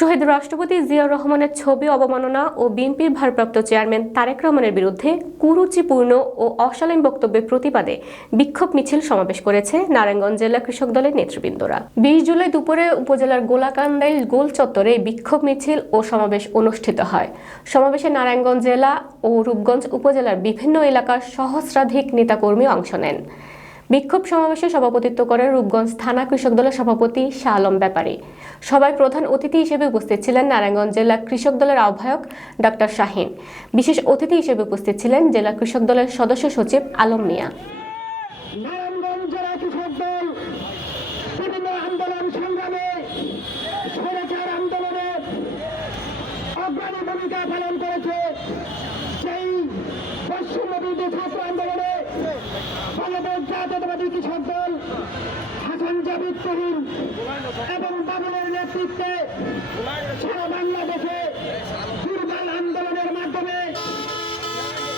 শহীদ রাষ্ট্রপতি জিয়াউর রহমানের ছবি অবমাননা ও বিএনপির ভারপ্রাপ্ত চেয়ারম্যান তারেক রহমানের বিরুদ্ধে কুরুচিপূর্ণ ও অশালীন বক্তব্যের প্রতিবাদে বিক্ষোভ মিছিল সমাবেশ করেছে নারায়ণগঞ্জ জেলা কৃষক দলের নেতৃবৃন্দরা। 20 জুলাই দুপুরে উপজেলার গোলাকান্দাইল গোল চত্বরে বিক্ষোভ মিছিল ও সমাবেশ অনুষ্ঠিত হয়। সমাবেশে নারায়ণগঞ্জ জেলা ও রূপগঞ্জ উপজেলার বিভিন্ন এলাকার সহস্রাধিক নেতাকর্মী অংশ নেন। বিক্ষোভ সমাবেশে সভাপতিত্ব করেন রূপগঞ্জ থানা কৃষক দলের সভাপতি শাহ আলম ব্যাপারী। সভায় প্রধান অতিথি হিসেবে উপস্থিত ছিলেন নারায়ণগঞ্জ জেলা কৃষক দলের আহ্বায়ক ডক্টর শাহিন। বিশেষ অতিথি হিসেবে উপস্থিত ছিলেন জেলা কৃষক দলের সদস্য সচিব আলম মিয়া। নারায়ণগঞ্জ জেলা কৃষক দল বিভিন্ন আন্দোলন সংগ্রামে স্বৈরাচার আন্দোলনে অগ্রণী ভূমিকা পালন করেছে। সেই পশ্চিমবঙ্গের ছাত্র আন্দোলনে বাংলাদেশ জাতীয়তাবাদী কৃষক দল হাসান জাবিদ তহিন এবং বাবুলের নেতৃত্বে সারা বাংলাদেশে দুর্বল আন্দোলনের মাধ্যমে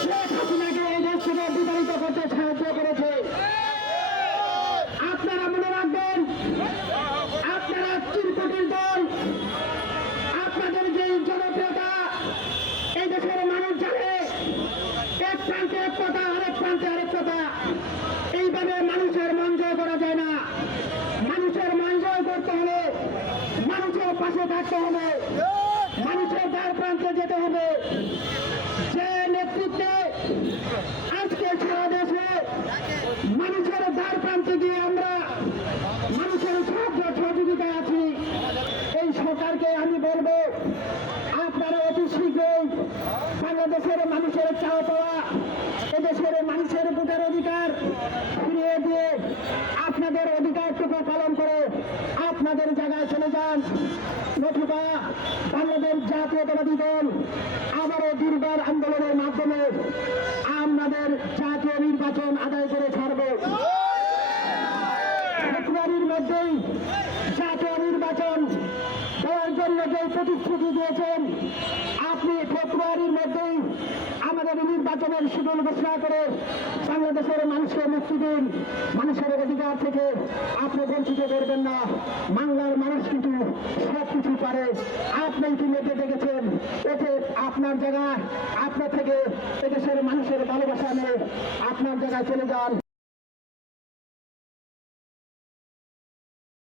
শেখ হাসিনাকে এই দেশ থেকে বিতাড়িত করতে সাহায্য করেছে। আপনারা মনে রাখবেন, আপনারা চিরকুটির দল, আপনাদের যে জনপ্রিয়তা এই দেশের মানুষ জানে। এক প্রান্তে এক কথা, আরেক প্রান্তে আরেক কথা। এইভাবে মানুষের মন জয় করা যায় না। মানুষের মন জয় করতে হলে মানুষের পাশে থাকতে হবে, মানুষের দ্বার প্রান্তে যেতে হবে। যে নেতৃত্বে আজকে সারা দেশে মানুষের দ্বার প্রান্তে গিয়ে আমরা মানুষের সাহায্য সহযোগিতায় আছি, এই সরকারকে আমি বলবো, আপনারা অতি শীঘ্রই বাংলাদেশের মানুষের চাওয়া পাওয়া, এদেশের মানুষের ভোটের অধিকার ফিরিয়ে দিয়ে আপনাদের অধিকারটুকু পালন করে আপনাদের জায়গায় চলে যান। নতুবা বাংলাদেশ জাতীয়তাবাদী দল আবারও দুর্বার আন্দোলনের মাধ্যমে আমাদের জাতীয় নির্বাচন আদায় করে ছাড়ব। ফেব্রুয়ারির মধ্যেই জাতীয় নির্বাচন দেওয়ার জন্য যে প্রতিশ্রুতি দিয়েছেন, আপনি ফেব্রুয়ারির মধ্যেই আমাদের নির্বাচনের শিডিউল ঘোষণা করে বাংলাদেশের মানুষকে মুক্তি দিন। মানুষের অধিকার থেকে আপনি বঞ্চিত করবেন না। বাংলার মানুষ কিন্তু সবকিছু পারে। আপনি কি মেতে দেখেছেন? এতে আপনার জায়গায়, আপনার থেকে এদেশের মানুষের ভালোবাসা নিয়ে আপনার জায়গায় চলে যান।